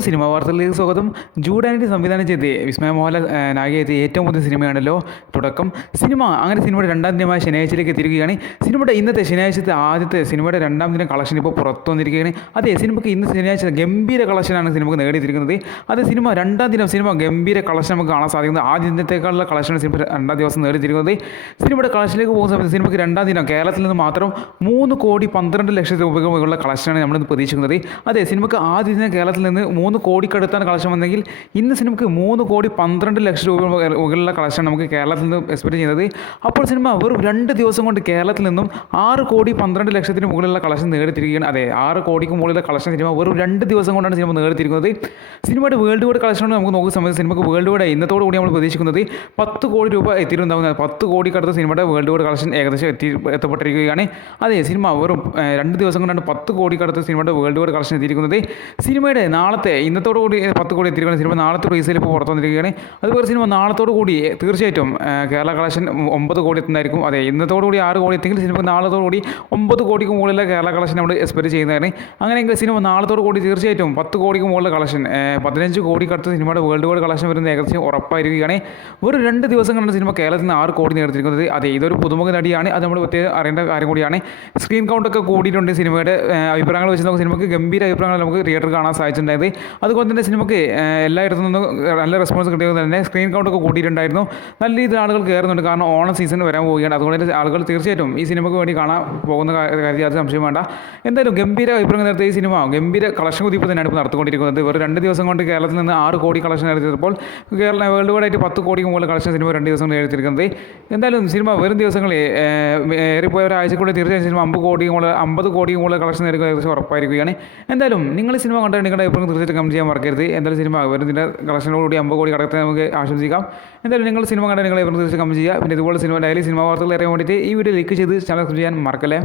Cinema വാർത്തകളിലേക്ക് സ്വാഗതം. Jude Antony സംവിധാനം ചെയ്ത് വിസ്മയ മോഹൻലാൽ നായികയെത്തിയ ഏറ്റവും പുതിയ സിനിമയാണല്ലോ തുടക്കം. അങ്ങനെ സിനിമയുടെ രണ്ടാം ദിനമായ ശനിയാഴ്ചയിലേക്ക് എത്തിയിരിക്കുകയാണ്. സിനിമയുടെ ഇന്നത്തെ ശനിയാഴ്ചത്തെ ആദ്യത്തെ സിനിമയുടെ രണ്ടാം ദിനം കളക്ഷൻ ഇപ്പോൾ പുറത്തു വന്നിരിക്കുകയാണ്. അതെ, സിനിമയ്ക്ക് ഇന്ന് ശനിയാഴ്ച ഗംഭീര കളക്ഷനാണ് സിനിമയ്ക്ക് നേടിയിരിക്കുന്നത്. അത് സിനിമ രണ്ടാം ദിനം സിനിമ ഗംഭീര കളക്ഷൻ നമുക്ക് കാണാൻ സാധിക്കുന്നത്. ആദ്യ ദിനത്തേക്കാളുള്ള കളക്ഷനാണ് സിനിമ രണ്ടാം ദിവസം നേടിയിരിക്കുന്നത്. സിനിമയുടെ കളക്ഷനിലേക്ക് പോകുന്ന സമയത്ത് സിനിമയ്ക്ക് രണ്ടാം ദിനം കേരളത്തിൽ നിന്ന് മാത്രം 3,12,00,000 രൂപയുള്ള കളക്ഷനാണ് നമ്മൾ പ്രതീക്ഷിക്കുന്നത്. അതെ, സിനിമയ്ക്ക് ആദ്യ ദിനം കേരളത്തിൽ നിന്ന് 3 കോടിക്കടുത്താണ് കളക്ഷൻ വന്നെങ്കിൽ ഇന്ന് സിനിമയ്ക്ക് 3,12,00,000 രൂപ മുകളിലുള്ള കളക്ഷൻ നമുക്ക് കേരളത്തിൽ നിന്ന് എക്സ്പെക്ട് ചെയ്യുന്നത്. അപ്പോൾ സിനിമ വെറും 2 ദിവസം കൊണ്ട് കേരളത്തിൽ നിന്നും 6,12,00,000 മുകളിലുള്ള കളക്ഷൻ നേടിത്തിരിക്കുകയാണ്. അതെ, 6 കോടിക്ക് മുകളിലുള്ള കളക്ഷൻ സിനിമ വെറും 2 ദിവസം കൊണ്ടാണ് സിനിമ നേടിത്തിരിക്കുന്നത്. സിനിമയുടെ വേൾഡ് വൈഡ് കളക്ഷൻ നമുക്ക് നോക്കുന്ന സമയത്ത് സിനിമയ്ക്ക് വേൾഡ് വൈഡ് ഇന്നത്തോടു കൂടി നമ്മൾ പ്രതീക്ഷിക്കുന്നത് 10 കോടി രൂപ എത്തിയിട്ടുണ്ടാകുന്നത്. 10 കോടിക്കടുത്ത് സിനിമയുടെ വേൾഡ് വൈഡ് കളക്ഷൻ ഏകദേശം എത്തപ്പെട്ടിരിക്കുകയാണ്. അതെ, സിനിമ വെറും 2 ദിവസം കൊണ്ടാണ് 10 കോടിക്കടുത്ത് സിനിമയുടെ വേൾഡ് വൈഡ് കളക്ഷൻ എത്തിയിരിക്കുന്നത്. സിനിമയുടെ ഇന്നത്തോടു കൂടി 10 കോടി എത്തിയിരിക്കുന്ന സിനിമ നാളത്തെ പ്രൈസിൽ ഇപ്പോൾ പുറത്തു വന്നിരിക്കുകയാണ്. അതുപോലെ സിനിമ നാളത്തോടു കൂടി തീർച്ചയായിട്ടും കേരള കളക്ഷൻ 9 കോടി എത്തുന്നതായിരിക്കും. അതെ, ഇന്നത്തോടു കൂടി 6 കോടി എത്തിയെങ്കിൽ സിനിമ നാളത്തോടു കൂടി 9 കോടിക്ക് മുകളിലെ കേരള കളക്ഷൻ നമ്മൾ എക്സ്പെക്ട് ചെയ്യുന്നതാണ്. അങ്ങനെയെങ്കിൽ സിനിമ നാളത്തോടു കൂടി തീർച്ചയായിട്ടും 10 കോടിക്ക് മുകളിലെ കളക്ഷൻ 15 കോടിക്കടുത്ത് സിനിമയുടെ വേൾഡ് വൈഡ് കളക്ഷൻ വരുന്ന ഏകദേശം ഉറപ്പായിരിക്കുകയാണ്. ഒരു 2 ദിവസം കണ്ടാണ് സിനിമ കേരളത്തിൽ നിന്ന് 6 കോടി നേടിയിരിക്കുന്നത്. അതെ, ഇതൊരു പുതുമുഖ നടിയാണ്. അത് നമ്മൾ പ്രത്യേകം അറിയേണ്ട കാര്യം കൂടിയാണ്. സ്ക്രീൻ കൗണ്ടൊക്കെ കൂടിയിട്ടുണ്ട്. സിനിമയുടെ അഭിപ്രായങ്ങൾ വെച്ച് നമുക്ക് സിനിമയ്ക്ക് ഗംഭീര അഭിപ്രായങ്ങൾ നമുക്ക് തിയേറ്ററിൽ കാണാൻ സാധിച്ചിട്ടുണ്ടായത്. അതുപോലെ തന്നെ സിനിമയ്ക്ക് എല്ലായിടത്തു നിന്നും നല്ല റെസ്പോൺസ് കിട്ടിയത് തന്നെ സ്ക്രീൻ കൗണ്ടൊക്കെ കൂട്ടിയിട്ടുണ്ടായിരുന്നു. നല്ല രീതിയിൽ ആളുകൾ കയറുന്നുണ്ട്. കാരണം ഓണം സീസൺ വരാൻ പോവുകയാണ്. അതുകൊണ്ട് തന്നെ ആളുകൾ തീർച്ചയായിട്ടും ഈ സിനിമയ്ക്ക് വേണ്ടി കാണാൻ പോകുന്ന കാര്യത്തിൽ അത് സംശയം വേണ്ട. എന്തായാലും ഗംഭീര അഭിപ്രായം നേരത്തെ ഈ സിനിമ ഗംഭീര കളക്ഷൻ കുതിപ്പ് തന്നെയാണ് ഇപ്പോൾ നടത്തിക്കൊണ്ടിരിക്കുന്നത്. വെറും 2 ദിവസം കൊണ്ട് കേരളത്തിൽ നിന്ന് 6 കോടി കളക്ഷൻ നടത്തിയപ്പോൾ വേൾഡ് വൈഡ് ആയിട്ട് 10 കോടിക്ക് മുകളിൽ കളക്ഷൻ സിനിമ 2 ദിവസം കൊണ്ട് എടുത്തിരിക്കുന്നത്. എന്തായാലും സിനിമ വരും ദിവസങ്ങളിൽ ഏറിപ്പോയ ഒരാഴ്ചക്കുള്ളിൽ തീർച്ചയായും സിനിമ 50 കോടിക്ക് മുകളിൽ കളക്ഷൻ നേടുക ഏകദേശം ഉറപ്പായിരിക്കുകയാണ്. എന്തായാലും നിങ്ങൾ സിനിമ കണ്ടിട്ട് നിങ്ങളുടെ അഭിപ്രായം തീർച്ചയായിട്ടും കമന്റ് ചെയ്യാൻ മറക്കരുത്. എന്തായാലും സിനിമ വരുന്നതിൻ്റെ കളക്ഷനോടുകൂടി 50 കോടി കടക്കാൻ നമുക്ക് ആശംസിക്കാം. എന്തായാലും നിങ്ങൾ സിനിമ കണ്ടാൽ നിങ്ങളെ തീർച്ചയായിട്ടും കമന്റ് ചെയ്യുക. പിന്നെ ഇതുപോലെ ഡെയിലി സിനിമ വാർത്തകൾ അറിയാൻ വേണ്ടിയിട്ട് ഈ വീഡിയോ ലൈക്ക് ചെയ്ത് ചാനൽ സബ്സ്ക്രൈബ് ചെയ്യാൻ മറക്കല്ലേ.